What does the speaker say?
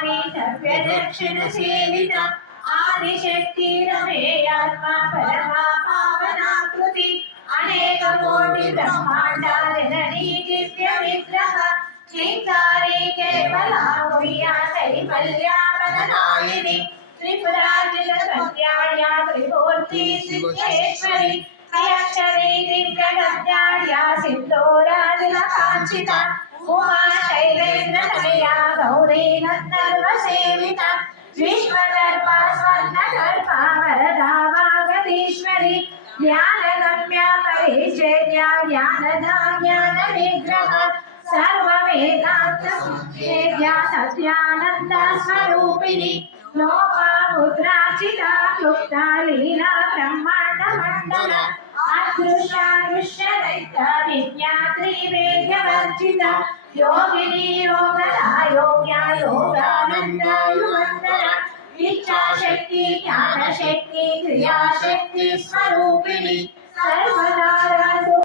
वाणी सर्वदक्षिण सेविता आदिशक्ती रमेयात्मा परमा पावनाकृती अनेक कोटि ब्रह्मांडा जननी दिव्य विग्रह श्रीकारे केवला मुह्या कैवल्यापदनायिनी त्रिपुराजित कल्याण्या त्रिमूर्ति सिद्धेश्वरी अक्षरे दिव्य गद्याढ्या सिद्धोराजित कांचिता उमा शैलेन्द्र तनया गौरी गंधर्व सेविता विश्वदर्पा स्वर्णदर्पा वरदा वागदीश्वरी ज्ञानगम्या परिचर्या ज्ञानदा ज्ञान विग्रह सर्ववेदांत वेद्या सत्यानंद स्वरूपिणी लोपामुद्राचिता क्लुप्ता लीला ब्रह्मांड मंडल अदृश्या दृश्य रहिता विज्ञात्री वेद्यवर्जिता योगिनी योगदा योग्या योगानंद युगंधरा इच्छाशक्ति ज्ञानशक्ति क्रियाशक्ति स्वरूपिणी सर्वदा